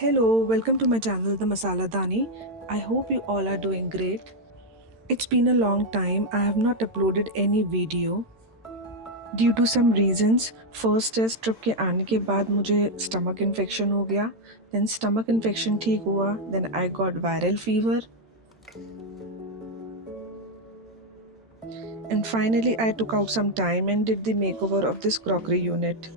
Hello, welcome to my channel, The Masala Dani. I hope you all are doing great. It's been a long time. I have not uploaded any video due to some reasons. First is trip के आने के बाद मुझे stomach infection हो गया. Then stomach infection ठीक हुआ. Then I got viral fever. And finally I took out some time and did the makeover of this crockery unit.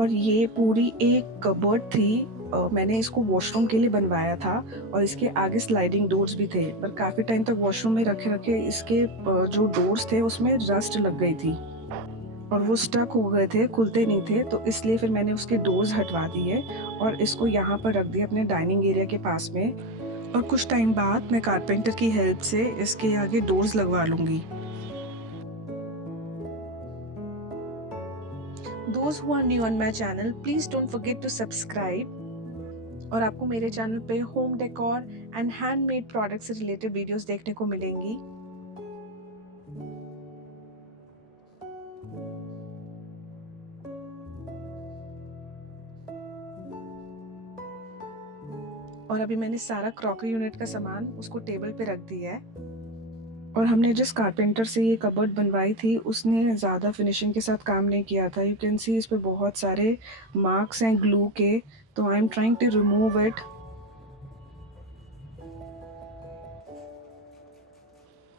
और ये पूरी एक कबर्ड थी. मैंने इसको वॉशरूम के लिए बनवाया था और इसके आगे स्लाइडिंग डोर्स भी थे, पर काफ़ी टाइम तक वॉशरूम में रखे रखे इसके जो डोर्स थे उसमें रस्ट लग गई थी और वो स्टक हो गए थे, खुलते नहीं थे. तो इसलिए फिर मैंने उसके डोर्स हटवा दिए और इसको यहाँ पर रख दिया अपने डाइनिंग एरिया के पास में. और कुछ टाइम बाद मैं कारपेंटर की हेल्प से इसके आगे डोर्स लगवा लूँगी. Those who are new on my channel, please don't forget to subscribe. और आपको मेरे चैनल पे home decor and handmade product से रिलेटेड वीडियोस देखने को मिलेंगी. और अभी मैंने सारा क्रॉकरी यूनिट का सामान उसको टेबल पे रख दिया है. और हमने जिस कारपेंटर से ये कबर्ड बनवाई थी उसने ज़्यादा फिनिशिंग के साथ काम नहीं किया था. यू कैन सी इस पे बहुत सारे मार्क्स हैं ग्लू के. तो I am trying to remove it.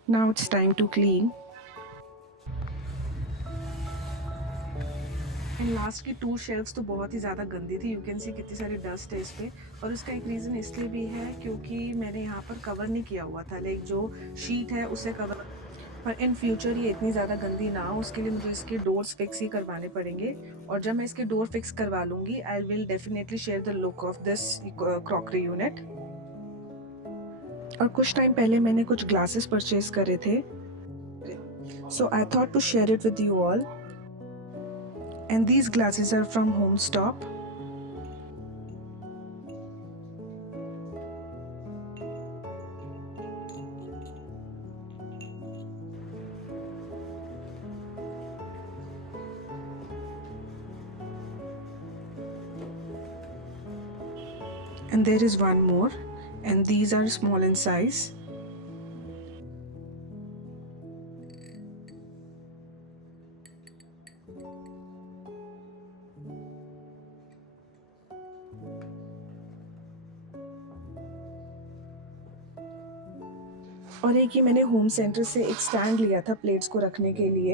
Now it's time to clean. And last की 2 शेल्फ्स तो बहुत ही ज़्यादा गंदी थी. यू कैन सी कितनी सारी डस्ट है इस पे. और इसका एक रीज़न इसलिए भी है क्योंकि मैंने यहाँ पर कवर नहीं किया हुआ था, लाइक जो शीट है उसे कवर. पर इन फ्यूचर ये इतनी ज़्यादा गंदी ना हो उसके लिए मुझे इसके डोर्स फिक्स ही करवाने पड़ेंगे. और जब मैं इसके डोर फिक्स करवा लूँगी I will definitely share the look of this crockery unit. और कुछ टाइम पहले मैंने कुछ ग्लासेस परचेज करे थे, so I thought to share it with you all. And these glasses are from HomeStop. And there is one more, and these are small in size. और एक ही मैंने होम सेंटर से एक स्टैंड लिया था plates को रखने के लिए.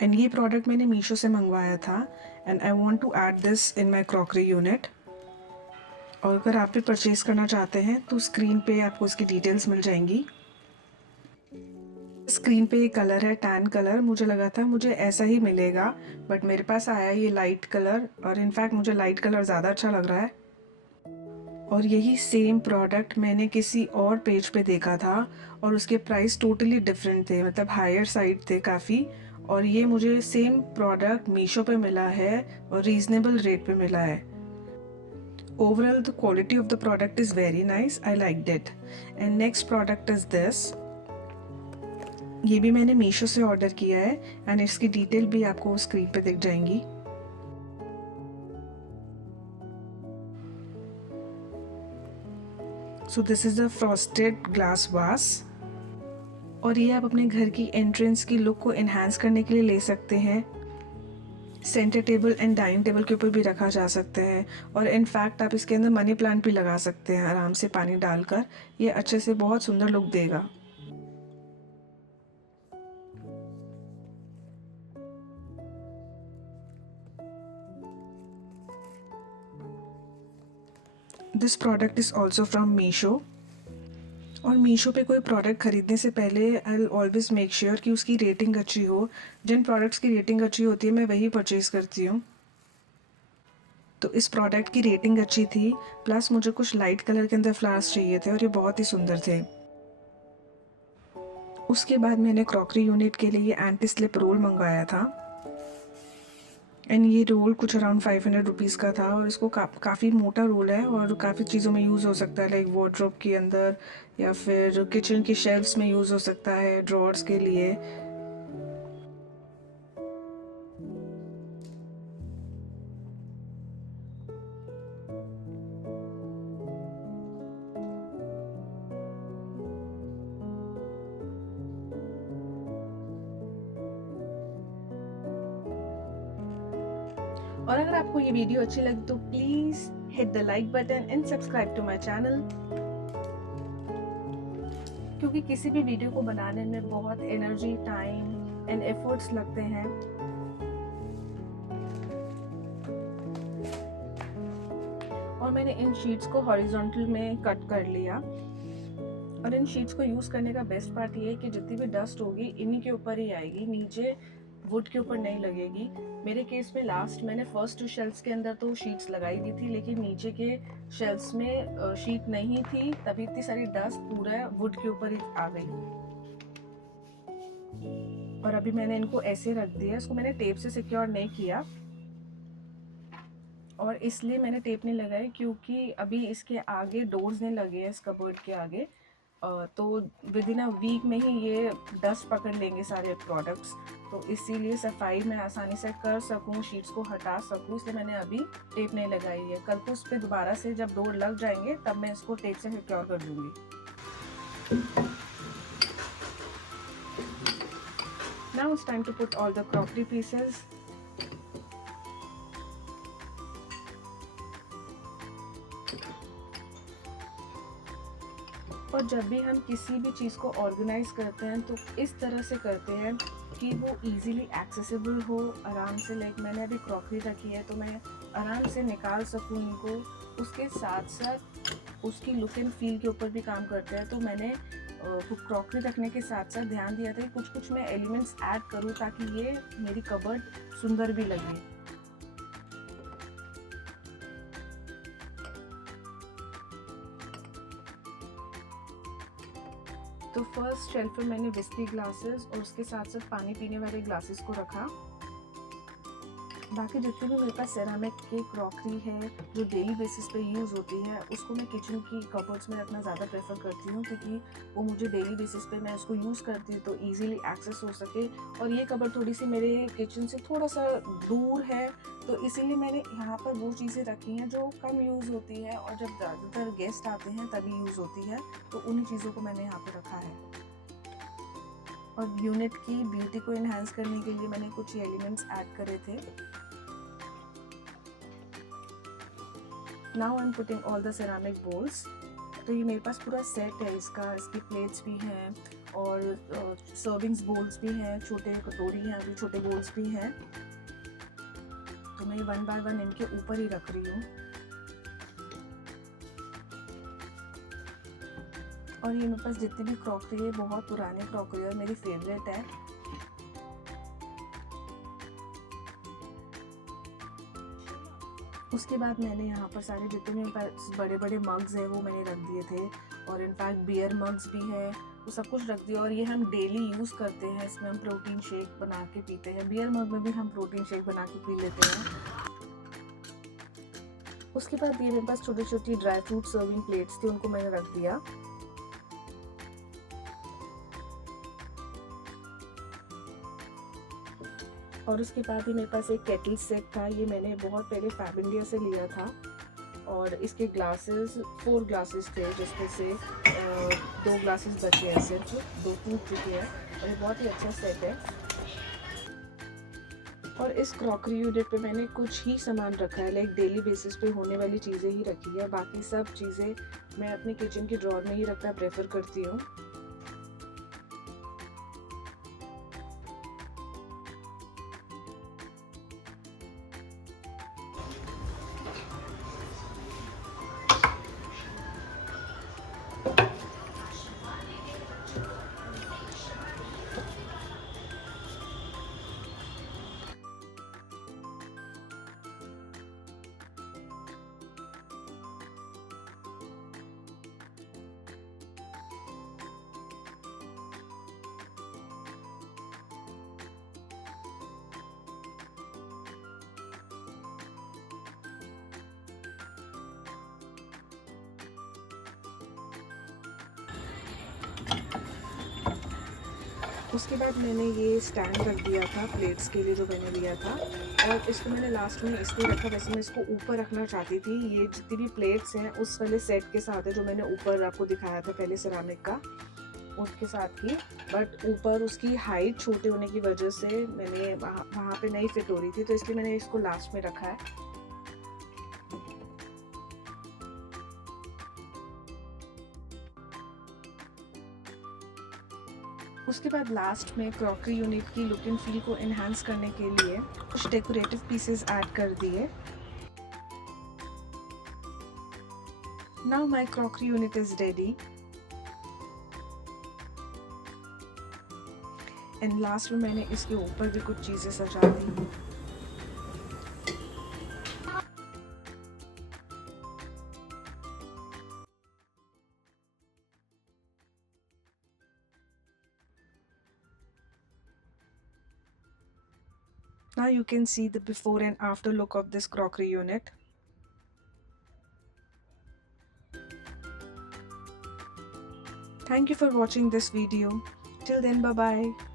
एंड ये प्रोडक्ट मैंने मीशो से मंगवाया था and I want to add this in my crockery unit. और अगर आप भी परचेज करना चाहते हैं तो स्क्रीन पे आपको इसकी डिटेल्स मिल जाएंगी. स्क्रीन पे ये कलर है टैन कलर. मुझे लगा था मुझे ऐसा ही मिलेगा, बट मेरे पास आया ये लाइट कलर और इनफैक्ट मुझे लाइट कलर ज़्यादा अच्छा लग रहा है. और यही सेम प्रोडक्ट मैंने किसी और पेज पे देखा था और उसके प्राइस टोटली डिफरेंट थे, मतलब हायर साइड थे काफ़ी. और ये मुझे सेम प्रोडक्ट मीशो पे मिला है और रीजनेबल रेट पे मिला है. Overall the quality of the product is very nice. I like it. And next product is this. ये भी मैंने मीशो से ऑर्डर किया है एंड इसकी डिटेल भी आपको स्क्रीन पे दिख जाएंगी. So this is a frosted glass वास. और ये आप अपने घर की एंट्रेंस की लुक को एनहांस करने के लिए ले सकते हैं. Centre table and dining table के ऊपर भी रखा जा सकता है. और इनफैक्ट आप इसके अंदर मनी प्लांट भी लगा सकते हैं आराम से पानी डालकर. ये अच्छे से बहुत सुंदर लुक देगा. This product is also from Meesho. और मीशो पे कोई प्रोडक्ट ख़रीदने से पहले I will always make sure कि उसकी रेटिंग अच्छी हो. जिन प्रोडक्ट्स की रेटिंग अच्छी होती है मैं वही परचेज़ करती हूँ. तो इस प्रोडक्ट की रेटिंग अच्छी थी, प्लस मुझे कुछ लाइट कलर के अंदर फ्लावर्स चाहिए थे और ये बहुत ही सुंदर थे. उसके बाद मैंने क्रॉकरी यूनिट के लिए एंटी स्लिप रोल मंगवाया था एंड ये रोल कुछ अराउंड 500 रुपीज़ का था और इसको काफ़ी मोटा रोल है और काफ़ी चीज़ों में यूज़ हो सकता है, लाइक वार्डरोब के अंदर या फिर किचन की शेल्फ्स में यूज़ हो सकता है, ड्रॉर्स के लिए। और अगर आपको ये वीडियो अच्छी लगी तो please hit the like button and subscribe to my channel, क्योंकि किसी भी वीडियो को बनाने में बहुत एनर्जी, टाइम एंड एफर्ट्स लगते हैं। और मैंने इन शीट्स को हॉरिजॉन्टल में कट कर लिया। और इन शीट्स को यूज़ करने का बेस्ट पार्ट ये है कि जितनी भी डस्ट होगी इन्हीं के ऊपर ही आएगी, नीचे वुड के ऊपर नहीं लगेगी। मेरे केस में लास्ट मैंने फर्स्ट 2 शेल्फ्स के अंदर तो शीट्स लगाई दी थी, लेकिन नीचे के शेल्फ्स में शीट नहीं थी, तभी इतनी सारी डस्ट पूरा वुड के ऊपर ही आ गई। और अभी मैंने इनको ऐसे रख दिया, इसको मैंने टेप से सिक्योर नहीं किया। और इसलिए मैंने टेप नहीं लगाई क्योंकि अभी इसके आगे डोर्स नहीं लगे हैं, इस कबर्ड के आगे, तो विद इन अ वीक में ही ये डस्ट पकड़ लेंगे सारे प्रोडक्ट्स। तो इसीलिए सफाई मैं आसानी से कर सकूं, शीट्स को हटा सकूं, इसलिए मैंने अभी टेप नहीं लगाई है। कल को उस पर दोबारा से जब डोर लग जाएंगे तब मैं इसको टेप से सिक्योर कर दूंगी। Now it's time to put all the crockery pieces. और जब भी हम किसी भी चीज़ को ऑर्गेनाइज करते हैं तो इस तरह से करते हैं कि वो इजीली एक्सेसिबल हो, आराम से। लाइक मैंने अभी क्रॉकरी रखी है तो मैं आराम से निकाल सकूँ इनको। उसके साथ साथ उसकी लुक एंड फील के ऊपर भी काम करते हैं। तो मैंने क्रॉकरी रखने के साथ साथ ध्यान दिया था कि कुछ कुछ मैं एलिमेंट्स ऐड करूँ ताकि ये मेरी कबर्ड सुंदर भी लगे। तो फर्स्ट शेल्फ पे मैंने विस्की ग्लासेस और उसके साथ साथ पानी पीने वाले ग्लासेस को रखा। बाकी जितनी भी मेरे पास सेरामिक की क्रॉकरी है जो डेली बेसिस पे यूज़ होती है, उसको मैं किचन की कबर्ड्स में रखना ज़्यादा प्रेफर करती हूँ, क्योंकि वो मुझे डेली बेसिस पे मैं उसको यूज़ करती हूँ तो इजीली एक्सेस हो सके। और ये कबर्ड थोड़ी सी मेरे किचन से थोड़ा सा दूर है, तो इसीलिए मैंने यहाँ पर वो चीज़ें रखी हैं जो कम यूज़ होती है और जब ज़्यादातर गेस्ट आते हैं तभी यूज़ होती है, तो उन्हीं चीज़ों को मैंने यहाँ पर रखा है। और यूनिट की ब्यूटी को इन्हांस करने के लिए मैंने कुछ एलिमेंट्स ऐड करे थे। Now I am putting all the ceramic bowls. तो ये मेरे पास पूरा सेट है इसका, इसकी प्लेट्स भी हैं और सर्विंग्स बोल्स भी हैं, छोटे कटोरी हैं, अभी छोटे बोल्स भी हैं। तो मैं 1 बाय 1 इनके ऊपर ही रख रही हूँ। और ये मेरे पास जितनी भी क्रॉकरी है बहुत पुरानी क्रॉकरी और मेरी फेवरेट है। उसके बाद मैंने यहाँ पर सारे जितने मेरे पास बड़े बड़े मग्स हैं वो मैंने रख दिए थे, और इनफैक्ट बियर मग्स भी है, वो सब कुछ रख दिया। और ये हम डेली यूज़ करते हैं, इसमें हम प्रोटीन शेक बना के पीते हैं। बियर मग में भी हम प्रोटीन शेक बना के पी लेते हैं। उसके बाद ये मेरे पास छोटी छोटी ड्राई फ्रूट सर्विंग प्लेट्स थी, उनको मैंने रख दिया। और उसके बाद ही मेरे पास एक केटल सेट था, ये मैंने बहुत पहले फैब इंडिया से लिया था। और इसके ग्लासेस 4 ग्लासेस थे, जिसमें से 2 ग्लासेस बचे हैं, सिर्फ 2 टूट चुके हैं। और ये बहुत ही अच्छा सेट है। और इस क्रॉकरी यूनिट पे मैंने कुछ ही सामान रखा है, लाइक डेली बेसिस पे होने वाली चीज़ें ही रखी है। बाकी सब चीज़ें मैं अपने किचन के ड्रॉर में ही रखना प्रेफर करती हूँ। उसके बाद मैंने ये स्टैंड रख दिया था प्लेट्स के लिए जो मैंने लिया था, और इसको मैंने लास्ट में इसलिए रखा, वैसे मैं इसको ऊपर रखना चाहती थी। ये जितनी भी प्लेट्स हैं उस वाले सेट के साथ है जो मैंने ऊपर आपको दिखाया था पहले सिरामिक का, उसके साथ ही। बट ऊपर उसकी हाइट छोटे होने की वजह से मैंने वहाँ पे नहीं फिट हो रही थी, तो इसलिए मैंने इसको लास्ट में रखा है। उसके बाद लास्ट में क्रॉकरी यूनिट की लुक एंड फील को एनहांस करने के लिए कुछ डेकोरेटिव पीसेस ऐड कर दिए। Now my crockery unit is ready. And last में मैंने इसके ऊपर भी कुछ चीज़ें सजा दी। Now you can see the before and after look of this crockery unit. Thank you for watching this video. Till then, bye bye.